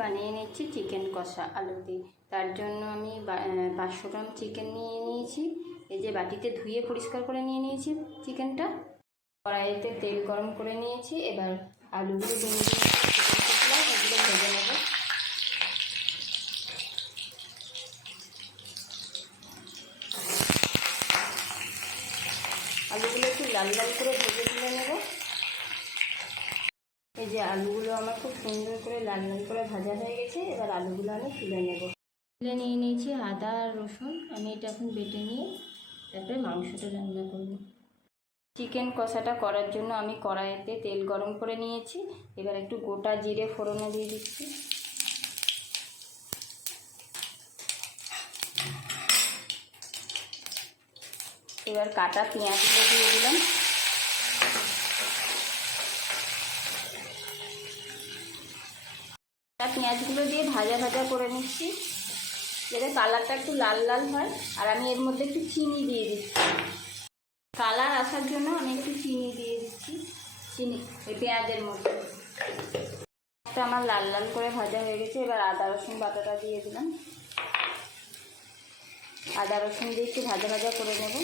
বানিয়ে নিচ্ছি চিকেন কষা আলু দিয়ে। তার জন্য আমি 500 গ্রাম চিকেন নিয়ে নিয়েছি। এই যে বাটিতে ধুয়ে পরিষ্কার করে নিয়ে নিয়েছি চিকেনটা। কড়াইতে তেল গরম করে নিয়েছি। এবার আলুগুলো ভেঙে এগুলো ভেজে নেব। আলুগুলো একটু লাল লাল করে ভেজে তুলে নেব। এই যে আলুগুলো আমার খুব সুন্দর করে লাল লাল করে ভাজা হয়ে গেছে। এবার আলুগুলো আমি তুলে নেব। তুলে নিয়ে নিয়েছি আদা আর রসুন। আমি এটা এখন বেটে নিয়ে তারপরে মাংসটা রান্না করব। চিকেন কষাটা করার জন্য আমি কড়াইতে তেল গরম করে নিয়েছি। এবার একটু গোটা জিরে ফোড়নে দিয়ে দিচ্ছি। এবার কাটা পেঁয়াজগুলো দিয়ে দিলাম। পেঁয়াজগুলো দিয়ে ভাজা ভাজা করে নিচ্ছি যাতে কালারটা একটু লাল লাল হয়। আর আমি এর মধ্যে একটু চিনি দিয়ে দিচ্ছি, কালার আসার জন্য আমি একটু চিনি দিয়ে দিচ্ছি। চিনি এই পেঁয়াজের মধ্যে আমার লাল লাল করে ভাজা হয়ে গেছে। এবার আদা রসুন বাটাটা দিয়ে দিলাম। আদা রসুন দিয়ে একটু ভাজা ভাজা করে নেব।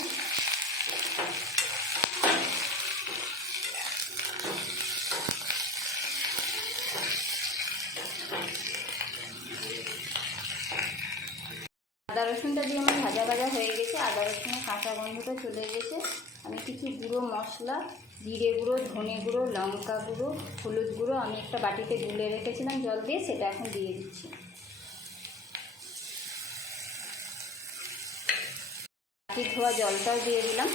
আদা রসুনটা দিয়ে আমার ভাজা ভাজা হয়ে গেছে। আদা রসুনের কাঁচা গন্ধটা চলে গেছে। আমি কিছু গুঁড়ো মশলা, জিরে গুঁড়ো, ধনে গুঁড়ো, লঙ্কা গুঁড়ো, হলুদ গুঁড়ো আমি একটা বাটিতে গুলে রেখেছিলাম জল দিয়ে, সেটা এখন দিয়ে দিচ্ছি। বাটি ধোয়া জলটাও দিয়ে দিলাম।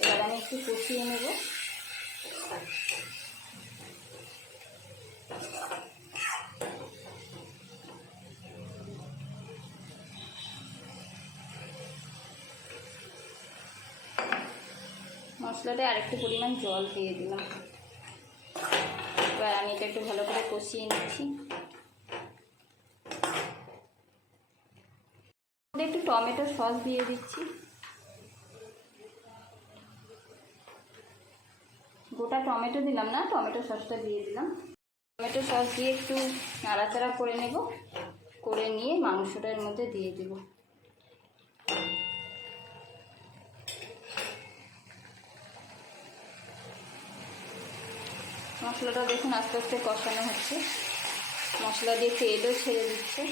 এবার আমি একটু কষিয়ে নেব। মশলাটা আরেকটু পরিমাণ জল দিয়ে দিলাম। এবার আমি এটা একটু ভালো করে কষিয়ে নিচ্ছি। একটু টমেটো সস দিয়ে দিচ্ছি। গোটা টমেটো দিলাম না, টমেটো সসটা দিয়ে দিলাম। টমেটো সস দিয়ে একটু নাড়াচাড়া করে নেব। করে নিয়ে মাংসটার মধ্যে দিয়ে দেব। মশলাটা দেখুন আস্তে আস্তে কষানো হচ্ছে। মশলা দিয়ে তেলও ছেড়ে দিচ্ছে।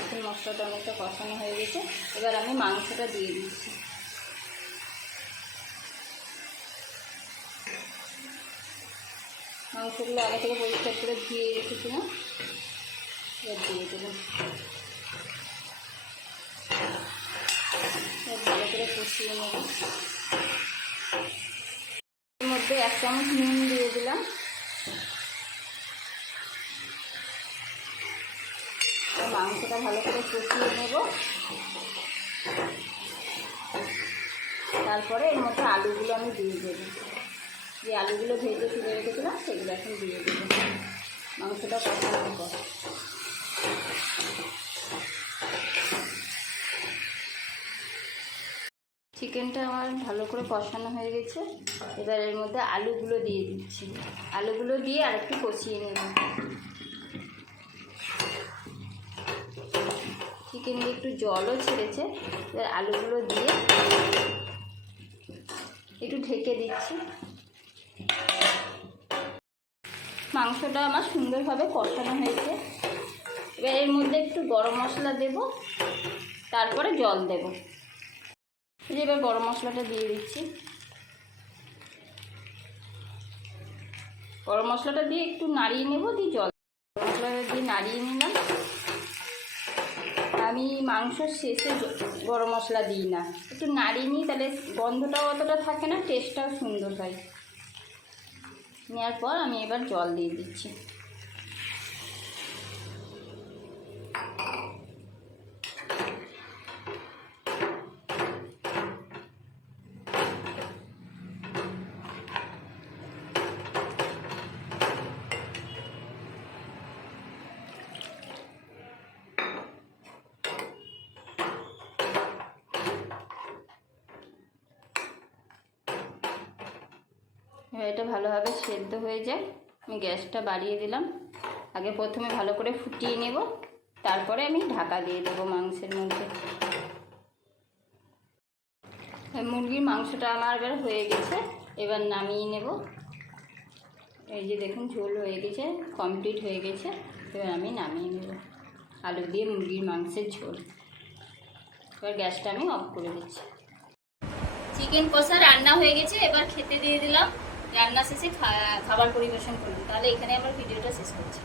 এখন মশলাটা অনেকটা কষানো হয়ে গেছে। এবার আমি মাংসটা দিয়ে দিচ্ছি। মাংসগুলো আগে থেকে পরিষ্কার করে ধুয়ে রেখেছিলাম। এবার দিয়ে দেবো। ভালো করে কষিয়ে নেব। এর মধ্যে 1 চামচ নুন দিয়ে দিলাম। মাংসটা ভালো করে কষিয়ে নেব। তারপরে এর মধ্যে আলুগুলো আমি দিয়ে দেবো। যে আলুগুলো ভেজে তুলে রেখেছিলাম সেগুলো এখন দিয়ে দেবো মাংসটা কষানোর পর। চিকেনটা আমার ভালো করে কষানো হয়ে গেছে। এবার এর মধ্যে আলুগুলো দিয়ে দিচ্ছি। আলুগুলো দিয়ে আরেকটু কষিয়ে নেব। চিকেন দিয়ে একটু জলও ছেড়েছে। এবার আলুগুলো দিয়ে একটু ঢেকে দিচ্ছি। মাংসটা আমার সুন্দরভাবে কষানো হয়েছে। এবার এর মধ্যে একটু গরম মশলা দেব, তারপরে জল দেব। এবার গরম মশলাটা দিয়ে দিচ্ছি। গরম মশলাটা দিয়ে একটু নাড়িয়ে নেব, দিয়ে জল। গরম মশলাটা দিয়ে নাড়িয়ে নিলাম। আমি মাংসর শেষে গরম মশলা দিই না, একটু নাড়িয়ে নিই, তাহলে গন্ধটাও অতটা থাকে না, টেস্টটাও সুন্দর হয়। নেওয়ার পর আমি এবার জল দিয়ে দিচ্ছি। এবার এটা ভালোভাবে সেদ্ধ হয়ে যায়। আমি গ্যাসটা বাড়িয়ে দিলাম। আগে প্রথমে ভালো করে ফুটিয়ে নেব, তারপরে আমি ঢাকা দিয়ে দেবো মাংসের মধ্যে। মুরগির মাংসটা আমার এবার হয়ে গেছে, এবার নামিয়ে নেব। এই যে দেখুন ঝোল হয়ে গেছে, কমপ্লিট হয়ে গেছে। এবার আমি নামিয়ে নেব আলু দিয়ে মুরগির মাংসের ঝোল। এবার গ্যাসটা আমি অফ করে দিচ্ছি। চিকেন কষা রান্না হয়ে গেছে, এবার খেতে দিয়ে দিলাম। রান্না শেষে খাবার পরিবেশন করলাম। তাহলে এখানে আমার ভিডিওটা শেষ করছি।